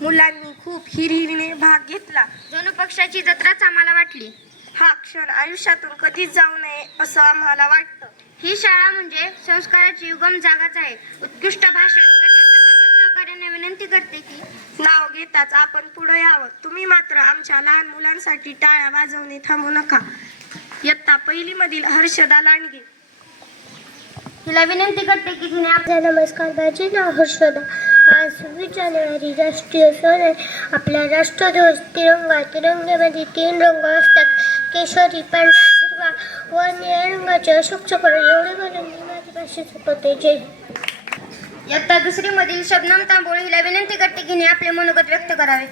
मुलांनी खूप हिरहिरीने भाग घेतला. जणू पक्षाची जत्राच आम्हाला वाटली. हा क्षण आयुष्यातून कधीच जाऊ नये असं आम्हाला वाटतं. ही शाळा म्हणजे संस्काराची युगम जागाच आहे. उत्कृष्ट भाषण सहकार्याने विनंती करते की नाव घेताच आपण पुढे यावं. तुम्ही मात्र आमच्या लहान मुलांसाठी टाळ्या वाजवणे थांबू नका. इयत्ता पहिली मधील हर्षदा लांडगे. तिला विनंती करते की तिने आपल्या नमस्कार माझे नाव हर्षदा. आज सव्वीस जानेवारी राष्ट्रीय सण आहे. आपला राष्ट्रध्वज तिरंगा तिरंग्यामध्ये तीन रंग असतात. केशरी पांढरा हिरवा व निळ्या रंगाचे अशोक चक्र. एवढे म्हणून मी माझी भाषा संपवते. जय. इयत्ता दुसरी मधील शबनम तांबोळे हिला विनंती करते की आपले मनोगत व्यक्त करावे.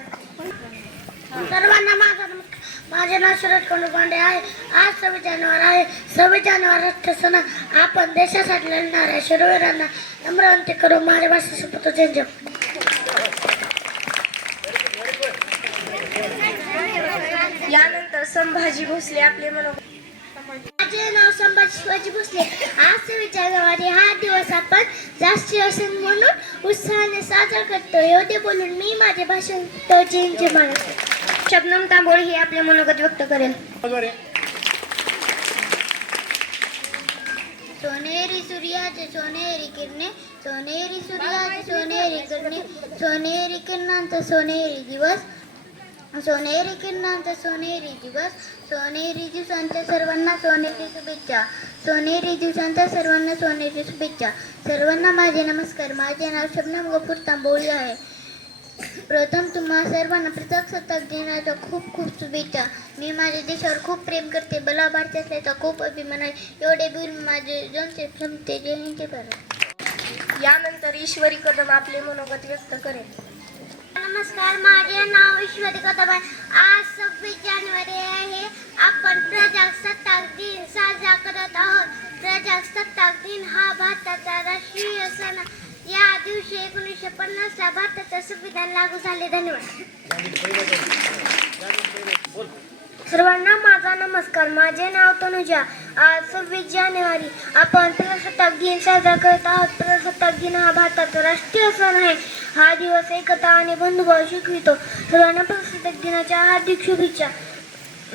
सर्वांना माझा नमस्कार. माझे नाव शरद कोंडू पांडे आहे. आज सव्वीस जानेवारी आहे. सव्वीस जानेवारी आहे. आपण देशासाठी लढणाऱ्या शूरवीरांना नम्र विनंती करू माझ्या भाषा संपवतो जय जय. यानंतर संभाजी भोसले आपले मनोगत माझे नाव संभाजी शिवाजी भोसले. आज सव्वीस जानेवारी हा दिवस आपण राष्ट्रीय सण म्हणून उत्साहाने साजरा करतो एवढे बोलून मी माझे भाषण तो मानतो. शबनम तांबोळे ही आपले मनोगत व्यक्त करेल. सोनेरी सूर्याचे सोनेरी किरणे सोनेरी सूर्याचे सोनेरी किरणे सोनेरी किरणांचा सोनेरी दिवस सोनेरी किरणांचा सोनेरी दिवस सोनेरी दिवसांच्या सर्वांना सोनेरी शुभेच्छा सोनेरी दिवसांच्या सर्वांना सोनेरी शुभेच्छा. सर्वांना माझे नमस्कार. माझे नाव शबनम गफूर तांबोळी आहे. प्रथम तुम्हा सर्वांना प्रजासत्ताक दिनाच्या खूप खूप शुभेच्छा. मी माझ्या देशावर खूप प्रेम करते मला भारत असल्याचा खूप अभिमान आहे. एवढे बोलून माझे जनते क्षमते जयंती करा यानंतर ईश्वरी कदम आपले मनोगत व्यक्त करेल. नमस्कार माझे नाव ईश्वरी कदम आहे. आज सव्वीस जानेवारी आहे. आपण प्रजासत्ताक दिन साजरा करत आहोत. प्रजासत्ताक दिन हा भारताचा राष्ट्रीय सण. या दिवशी एकोणीसशे पन्नासला भारताचं संविधान लागू झाले. धन्यवाद. सर्वांना माझा नमस्कार. माझे नाव तनुजा. आज सव्वीस जानेवारी. आपण प्रजासत्ताक दिन साजरा करत आहोत. प्रजासत्ताक दिन हा भारताचा राष्ट्रीय सण आहे. हा दिवस एकता आणि बंधुभाव शिकवितो सर्वांना प्रजासत्ताक दिनाच्या हार्दिक शुभेच्छा.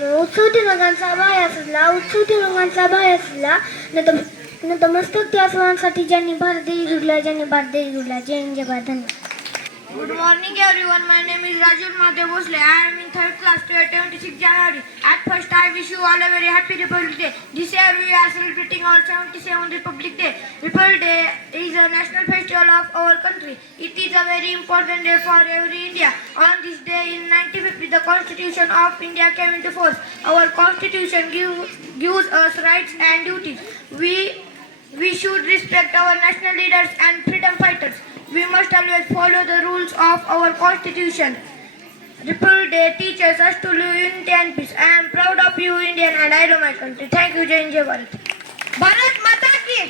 उत्सव तिरंगांचा बाय असला उत्सव तिरंगांचा बाय असला नंतर नतमस्तक त्या सर्वांसाठी ज्यांनी भारत देश जुडला ज्यांनी भारत देश जुडला. जय जय भारत धन्यवाद. Good morning everyone. My name is Rajul Madhav Bhosle. I am in third class today, 26 January. At first, I wish you all a very happy Republic Day. This year we are celebrating our 77th Republic Day. Republic Day is a national festival of our country. It is a very important day for every India. On this day in 1950, the Constitution of India came into force. Our Constitution give, gives us rights and duties. We we should respect our national leaders and freedom always follow the rules of our Constitution. Republic Day teaches us to live in unity and peace. I am proud of you, Indian, and I love my country. Thank you, Jai Jai Bharat. Bharat Mata ki!